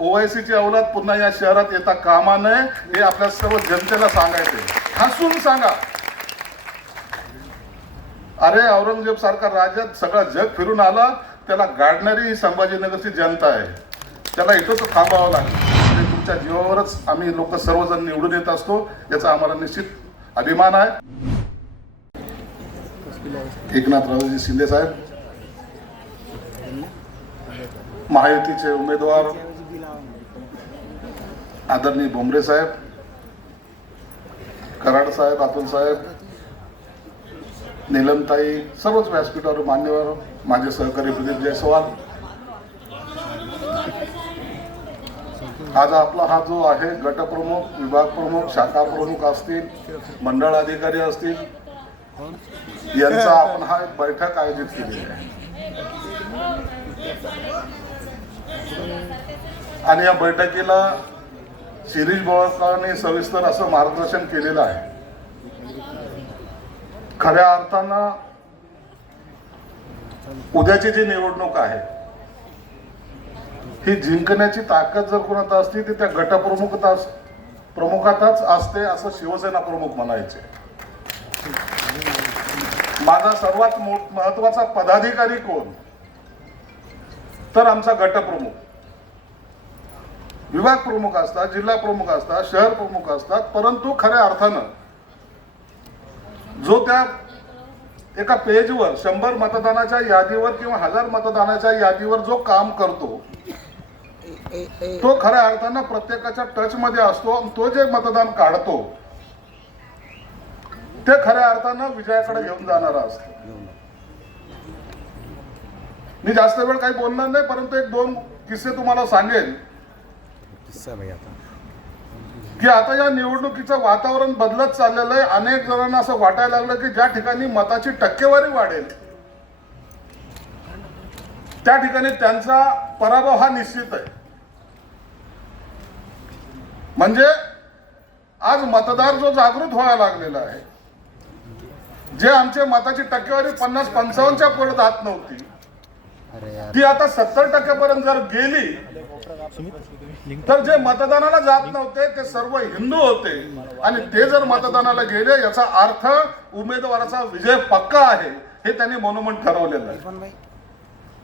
ओवायसीची अवलाद पुन्हा या शहरात येता कामा नये हे आपल्या सर्व जनतेला सांगायचे हसून सांगा. अरे औरंगजेब सारखा राजा सगळा जग फिरून आला त्याला गाडणारी ही संभाजीनगरची जनता आहे. त्याला इथंच थांबावं लागेल. म्हणजे तुमच्या जीवावरच आम्ही लोक सर्वजण निवडून येत असतो याचा आम्हाला निश्चित अभिमान आहे. एकनाथ रावजी शिंदे साहेब. महायुतीचे उमेदवार. आदरणीय बोंबरे साहेब कराड साहेब अतुल साहेब नीलमताई सर्वच व्यासपीठावर मान्यवर माझे सहकारी प्रदीप जयस्वाल. आज आपला हा जो आहे गटप्रमुख विभाग प्रमुख शाखा प्रमुख असतील मंडळ अधिकारी असतील यांचा आपण हा एक बैठक आयोजित केली आहे. आणि या बैठकीला शिरीष बोळकरांनी सविस्तर असं मार्गदर्शन केलेलं आहे. खऱ्या अर्थानं उद्याची जी निवडणूक आहे ही जिंकण्याची ताकद जर कोणात असती ती त्या गटप्रमुखता प्रमुखातच असते असं शिवसेना प्रमुख म्हणायचे. माझा सर्वात मोठ महत्त्वाचा पदाधिकारी कोण? तर आमचा गटप्रमुख. विभाग प्रमुख असतात जिल्हा प्रमुख असतात शहर प्रमुख असतात परंतु खऱ्या अर्थानं जो त्या एका पेजवर शंभर मतदानाच्या यादीवर किंवा हजार मतदानाच्या यादीवर जो काम करतो तो खऱ्या अर्थानं प्रत्येकाच्या टच मध्ये असतो आणि तो जे मतदान काढतो ते खऱ्या अर्थानं विजयाकडे घेऊन जाणारा असतो. मी जास्त वेळ काही बोलणार नाही परंतु एक दोन किस्से तुम्हाला सांगेन. किस्सा भाई आता. की आता या निवडणुकीचं वातावरण बदलत चाललेलं आहे. अनेक जणांना असं वाटायला लागलं की ज्या ठिकाणी मताची टक्केवारी वाढेल त्या ठिकाणी त्यांचा पराभव हा निश्चित आहे. म्हणजे आज मतदार जो जागृत व्हायला लागलेला आहे जे आमचे मताची टक्केवारी पन्नास पंचावन्नच्या पुढे जात नव्हती ती आता सत्तर टक्क्यापर्यंत जर गेली तर जे मतदानाला जात नव्हते ते सर्व हिंदू होते. आणि ते जर मतदानाला गेले याचा अर्थ उमेदवाराचा विजय पक्का आहे हे त्यांनी मनोमन ठरवलेलं आहे.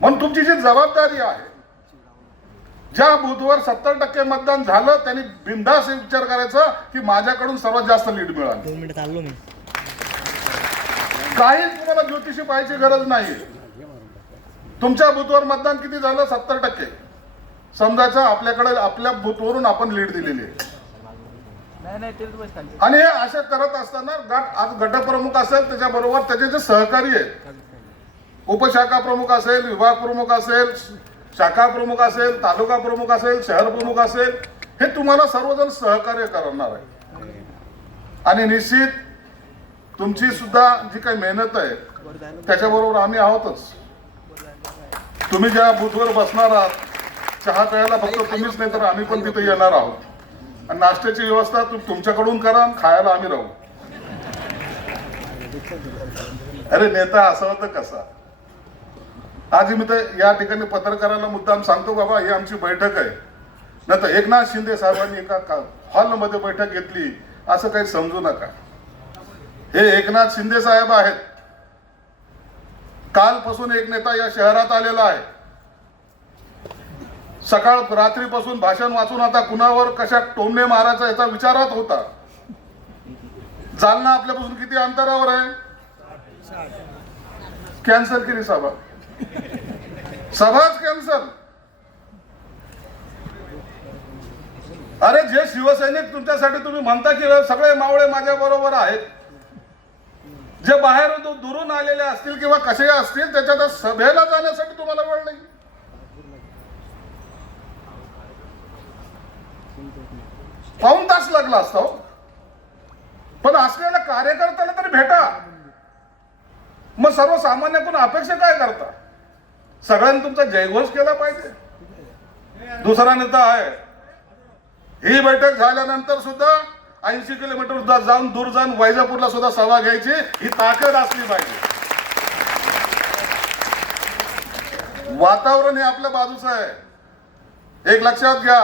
म्हणून तुमची जी जबाबदारी आहे ज्या बूथवर सत्तर टक्के मतदान झालं त्यांनी बिंदास विचार करायचा की माझ्याकडून सर्वात जास्त लीड मिळाली. दोन मिनिटं चाललो मी. काही तुम्हाला ज्योतिषी पाहायची गरज नाही तुमच्या बूथवर मतदान किती झालं? सत्तर टक्के. समजायचं आपल्याकडे आपल्या बूथवरून आपण लीड दिलेली आहे. आणि हे असे करत असताना गट आज गटप्रमुख असेल त्याच्याबरोबर त्याचे जे सहकारी आहेत. उपशाखा प्रमुख असेल विभाग प्रमुख असेल शाखा प्रमुख असेल तालुका प्रमुख असेल शहर प्रमुख असेल हे तुम्हाला सर्वजण सहकार्य करणार आहे. आणि निश्चित तुमची सुद्धा जी काही मेहनत आहे त्याच्याबरोबर आम्ही आहोतच. तुम्ही ज्या बूथवर बसणार आहात चहा प्यायला फक्त तुम्हीच नाही तर आम्ही पण तिथे येणार आहोत. आणि नाश्त्याची व्यवस्था तुमच्याकडून करा आणि खायला आम्ही राहू. अरे नेता असा होता कसा? आज मी तर या ठिकाणी पत्रकाराला मुद्दाम सांगतो बाबा ही आमची बैठक आहे. नाही तर एकनाथ शिंदे साहेबांनी एका हॉलमध्ये बैठक घेतली असं काही समजू नका. हे एकनाथ शिंदे साहेब आहेत. कालपासून एक नेता या शहरात आलेला आहे. सकाळ रात्रीपासून भाषण वाचून आता कुणावर कशा टोमणे मारायचा याचा विचारात होता. जालना आपल्यापासून किती अंतरावर आहे? कॅन्सल केली सभा. सभाच कॅन्सल. अरे जे शिवसैनिक तुमच्यासाठी तुम्ही म्हणता की सगळे मावळे माझ्या बरोबर आहेत. जे बाहेर दुरून आलेले असतील किंवा कसे असतील त्याच्यात सभेला जाण्यासाठी तुम्हाला वेळ नाही. पाऊन तास लागला असतो हो. पण असलेल्या कार्यकर्त्याला तरी भेटा. मग सर्वसामान्याकडून अपेक्षा काय करता? सगळ्यांनी तुमचा जयघोष केला पाहिजे. दुसरा नेता आहे. ही बैठक झाल्यानंतर सुद्धा ऐंशी किलोमीटर सुद्धा जाऊन दूर जाऊन वैजापूरला सुद्धा सभा घ्यायची. ही ताकद असली पाहिजे. वातावरण हे आपल्या बाजूचं आहे. एक लक्षात घ्या.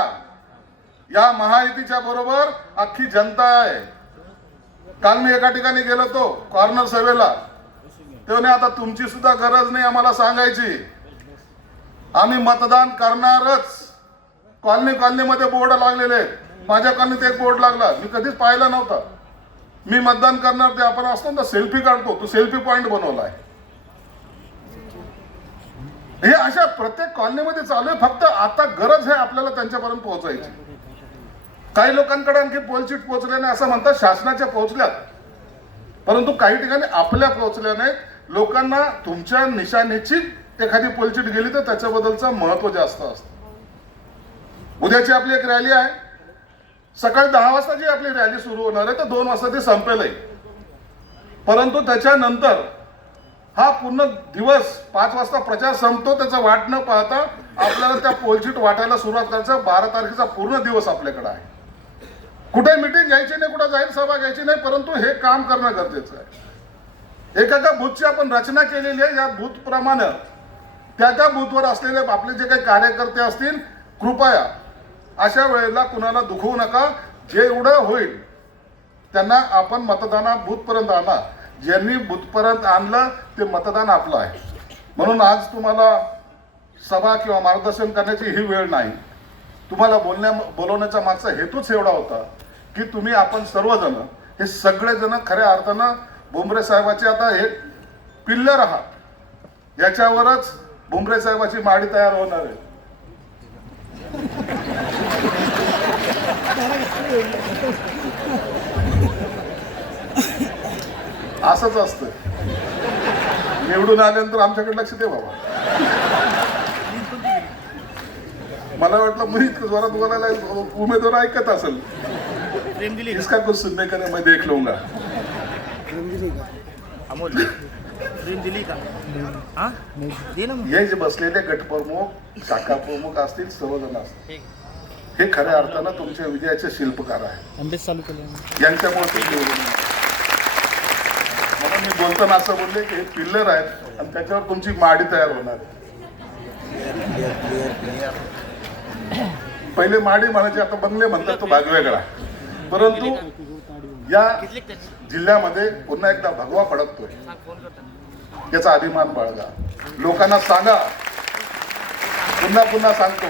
या महायुतीच्या बरोबर अख्खी जनता आहे. काल मी एका ठिकाणी गेलो तो कॉर्नर सभेला तेव्हा आता तुमची सुद्धा गरज नाही आम्हाला सांगायची. आम्ही मतदान करणारच. कॉलनी कॉलनीमध्ये बोर्ड लागलेले आहेत. माझ्या कॉलनीत एक बोर्ड लागला. मी कधीच पाहिला नव्हता. मी मतदान करणार ते आपण असतो ना सेल्फी काढतो. तो सेल्फी पॉइंट बनवला आहे हे अशा प्रत्येक कॉलनीमध्ये चालू आहे. फक्त आता गरज आहे आपल्याला त्यांच्यापर्यंत पोहोचायची. काही लोकांकडे आणखी पोलचीट पोहोचल्या नाही असं म्हणतात. शासनाच्या पोहोचल्यात. परंतु काही ठिकाणी आपल्या पोहोचल्या नाहीत लोकांना तुमच्या निशाणीची एखादी पोलचीट गेली तर त्याच्याबद्दलचं महत्त्व जास्त असतं. उद्याची आपली एक रॅली आहे. सकाळी दहा वाजता जी आपली रॅली सुरू होणार आहे तर दोन वाजता ते संपेलही परंतु त्याच्यानंतर हा पूर्ण दिवस पाच वाजता प्रचार संपतो त्याचा वाट न पाहता आपल्याला त्या पोलशीट वाटायला सुरुवात करायचं. बारा तारखेचा पूर्ण दिवस आपल्याकडे आहे. कुठे मिटिंग घ्यायची नाही कुठे जाहीर सभा घ्यायची नाही परंतु हे काम करणं गरजेचं आहे. एखाद्या बूथची आपण रचना केलेली आहे या बूथप्रमाणे त्या त्या बूथवर असलेले आपले जे काही कार्यकर्ते असतील कृपया अशा वेळेला कुणाला दुखवू नका. जेवढं होईल त्यांना आपण मतदाना बूथपर्यंत आणा. ज्यांनी बूथपर्यंत आणलं ते मतदान आपलं आहे. म्हणून आज तुम्हाला सभा किंवा मार्गदर्शन करण्याची ही वेळ नाही. तुम्हाला बोलण्या बोलवण्याचा मागचा हेतूच एवढा होता की तुम्ही आपण सर्वजण हे सगळेजण खऱ्या अर्थानं बोंबरे साहेबाचे आता हे पिल्लर आहात. याच्यावरच बोंबरे साहेबाची माडी तयार होणार आहे. असंच असतं. निवडून आल्यानंतर आमच्याकडे लक्ष दे बाबा. मला वाटलं मी इतकं जोरात बोलायला उमेदवार ऐकत असेल. इसका कुछ सुनने का मैं देख लूंगा. हा? हे जे बसलेले गटप्रमुख शाखा प्रमुख असतील सर्वजण असतील. हे खऱ्या अर्थानं तुमच्या विजयाचे शिल्पकार आहे आंबेच चालू केले यांच्यामुळे ते निवडून. म्हणून मी बोलताना असं बोलले की हे पिल्लर आहेत आणि त्याच्यावर तुमची माडी तयार होणार पहिले माडी म्हणायचे आता बंगले म्हणतात तो भाग वेगळा. परंतु या जिल्ह्यामध्ये पुन्हा एकदा भगवा फडकतोय. याचा अभिमान बाळगा. लोकांना सांगा. पुन्हा पुन्हा सांगतो.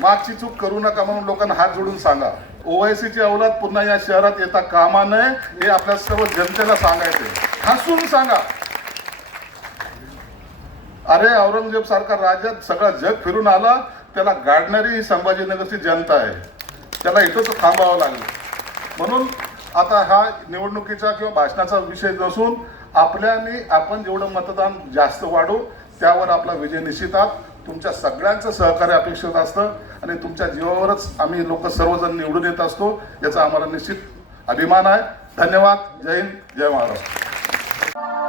मागची चूक करू नका म्हणून लोकांना हात जोडून सांगा. ओवायसीची अवलाद पुन्हा या शहरात येता कामा नये हे आपल्या सर्व जनतेला सांगायचे हसून सांगा. अरे औरंगजेब सारखा राज्यात सगळा जग फिरून आला त्याला गाडणारी ही संभाजीनगरची जनता आहे. त्याला इथंच थांबावं लागलं. म्हणून आता हा निवडणुकीचा किंवा भाषणाचा विषय नसून आपल्याने आपण जेवढं मतदान जास्त वाढू त्यावर आपला विजय निश्चितात तुमच्या सगळ्यांचं सहकार्य अपेक्षित असतं आणि तुमच्या जीवावरच आम्ही लोक सर्वजण निवडून येत असतो याचा आम्हाला निश्चित अभिमान आहे. धन्यवाद. जय हिंद. जय महाराष्ट्र.